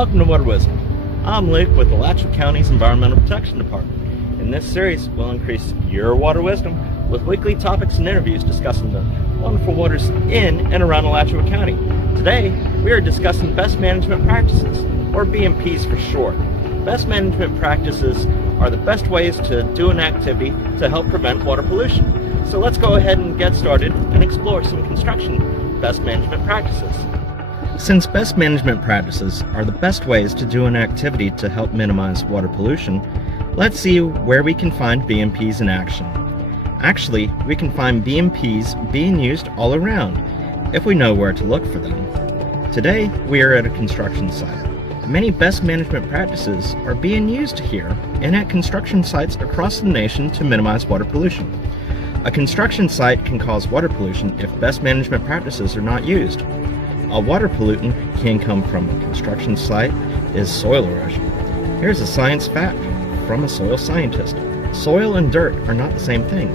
welcome to Water Wisdom. I'm Luke with Alachua County's Environmental Protection Department. In this series, we'll increase your water wisdom with weekly topics and interviews discussing the wonderful waters in and around Alachua County. Today, we are discussing best management practices, or BMPs for short. Best management practices are the best ways to do an activity to help prevent water pollution. So let's go ahead and get started and explore some construction best management practices. Since best management practices are the best ways to do an activity to help minimize water pollution, let's see where we can find BMPs in action. Actually, we can find BMPs being used all around, if we know where to look for them. Today, we are at a construction site. Many best management practices are being used here and at construction sites across the nation to minimize water pollution. A construction site can cause water pollution if best management practices are not used. A water pollutant can come from a construction site is soil erosion. Here's a science fact from a soil scientist. Soil and dirt are not the same thing.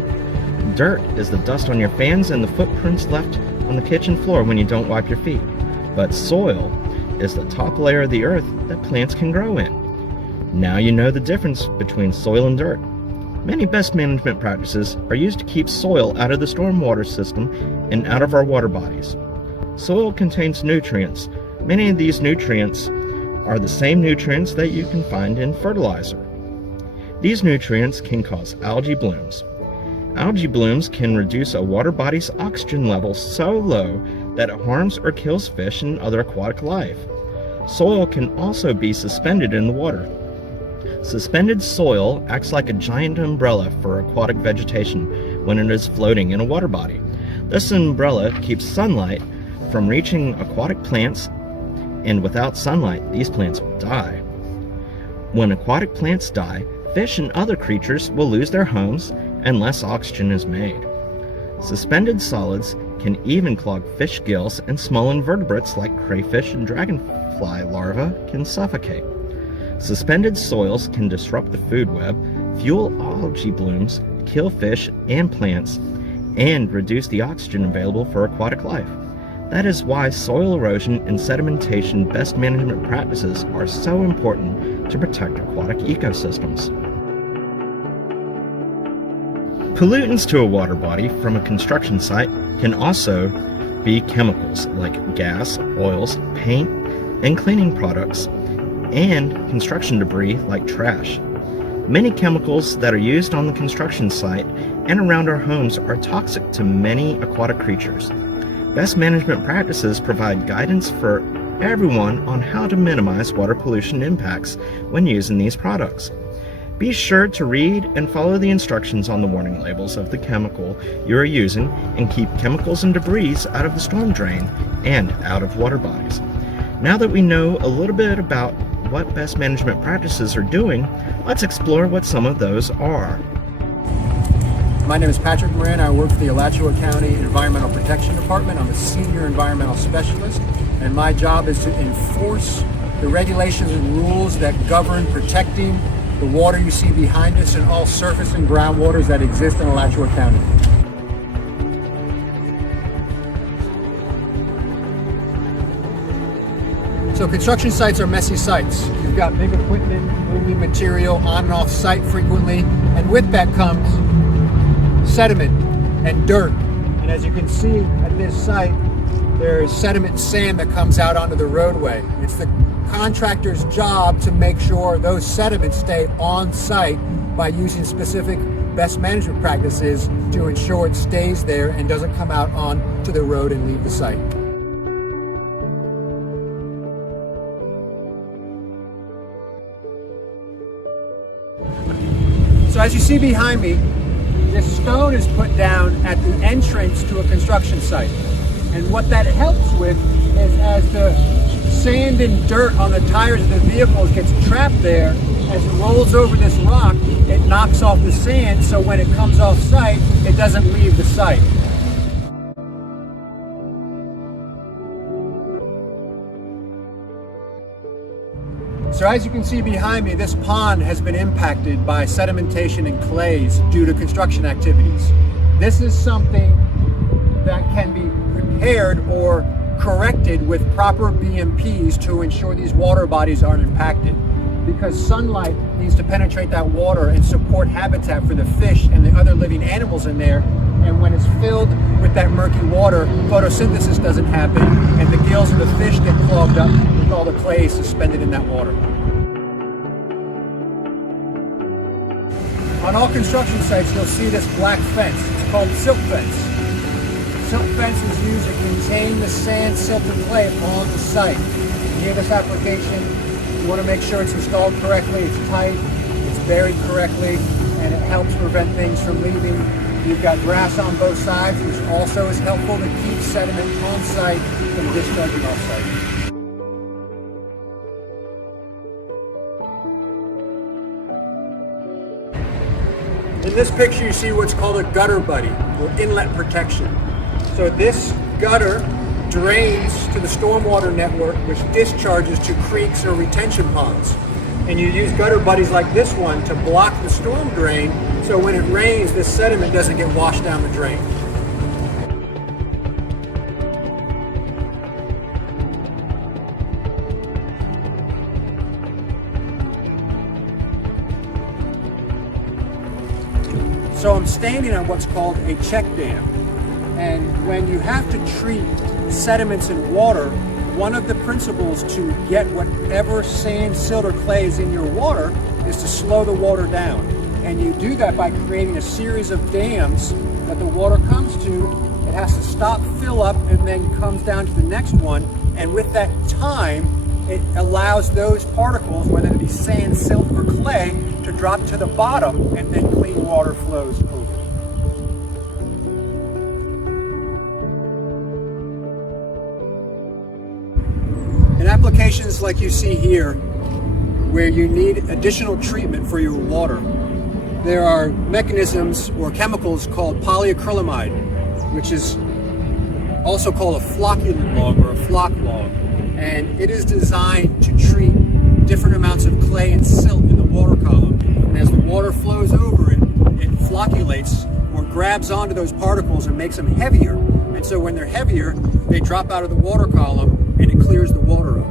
Dirt is the dust on your fans and the footprints left on the kitchen floor when you don't wipe your feet. But soil is the top layer of the earth that plants can grow in. Now you know the difference between soil and dirt. Many best management practices are used to keep soil out of the stormwater system and out of our water bodies. Soil contains nutrients. Many of these nutrients are the same nutrients that you can find in fertilizer. These nutrients can cause algae blooms. Algae blooms can reduce a water body's oxygen levels so low that it harms or kills fish and other aquatic life. Soil can also be suspended in the water. Suspended soil acts like a giant umbrella for aquatic vegetation when it is floating in a water body. This umbrella keeps sunlight from reaching aquatic plants, and without sunlight, these plants will die. When aquatic plants die, fish and other creatures will lose their homes and less oxygen is made. Suspended solids can even clog fish gills, and small invertebrates like crayfish and dragonfly larvae can suffocate. Suspended soils can disrupt the food web, fuel algae blooms, kill fish and plants, and reduce the oxygen available for aquatic life. That is why soil erosion and sedimentation best management practices are so important to protect aquatic ecosystems. Pollutants to a water body from a construction site can also be chemicals like gas, oils, paint, and cleaning products, and construction debris like trash. Many chemicals that are used on the construction site and around our homes are toxic to many aquatic creatures. Best management practices provide guidance for everyone on how to minimize water pollution impacts when using these products. Be sure to read and follow the instructions on the warning labels of the chemical you are using and keep chemicals and debris out of the storm drain and out of water bodies. Now that we know a little bit about what best management practices are doing, let's explore what some of those are. My name is Patrick Moran. I work for the Alachua County Environmental Protection Department. I'm a senior environmental specialist, and my job is to enforce the regulations and rules that govern protecting the water you see behind us and all surface and groundwaters that exist in Alachua County. So construction sites are messy sites. You've got big equipment, moving material on and off site frequently, and with that comes sediment and dirt. And as you can see at this site, there's sediment and sand that comes out onto the roadway. It's the contractor's job to make sure those sediments stay on site by using specific best management practices to ensure it stays there and doesn't come out onto the road and leave the site. So as you see behind me, this stone is put down at the entrance to a construction site. And what that helps with is as the sand and dirt on the tires of the vehicles gets trapped there, as it rolls over this rock, it knocks off the sand, so when it comes off site, it doesn't leave the site. So as you can see behind me, this pond has been impacted by sedimentation and clays due to construction activities. This is something that can be repaired or corrected with proper BMPs to ensure these water bodies aren't impacted. Because sunlight needs to penetrate that water and support habitat for the fish and the other living animals in there. And when it's filled with that murky water, photosynthesis doesn't happen, and the gills of the fish get clogged up with all the clay suspended in that water. On all construction sites, you'll see this black fence. It's called silk fence. Silk fence is used to contain the sand, silt, and clay on the site. Near this application, you want to make sure it's installed correctly, it's tight, it's buried correctly, and it helps prevent things from leaving. You've got grass on both sides, which also is helpful to keep sediment on site from discharging off site. In this picture, you see what's called a gutter buddy, or inlet protection. So this gutter drains to the stormwater network, which discharges to creeks or retention ponds. And you use gutter buddies like this one to block the storm drain, so when it rains, this sediment doesn't get washed down the drain. So I'm standing on what's called a check dam. And when you have to treat sediments in water, one of the principles to get whatever sand, silt, or clay is in your water is to slow the water down. And you do that by creating a series of dams that the water comes to. It has to stop, fill up, and then comes down to the next one. And with that time, it allows those particles, whether it be sand, silt, or clay, to drop to the bottom, and then clean water flows over. In applications like you see here, where you need additional treatment for your water, there are mechanisms or chemicals called polyacrylamide, which is also called a flocculant log or a flock log. And it is designed to treat different amounts of clay and silt in the water column. And as the water flows over it, it flocculates or grabs onto those particles and makes them heavier. And so when they're heavier, they drop out of the water column and it clears the water up.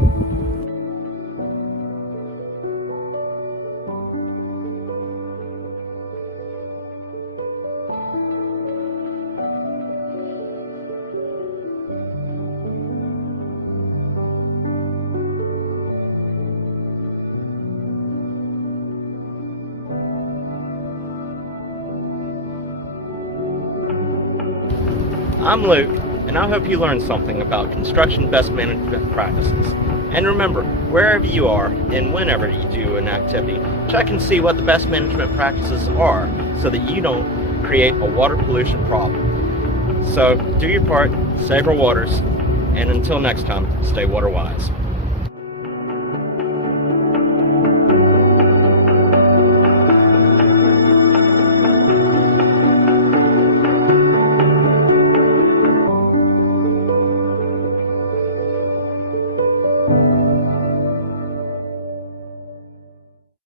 I'm Luke, and I hope you learned something about construction best management practices. And remember, wherever you are and whenever you do an activity, check and see what the best management practices are so that you don't create a water pollution problem. So do your part, save our waters, and until next time, stay water wise.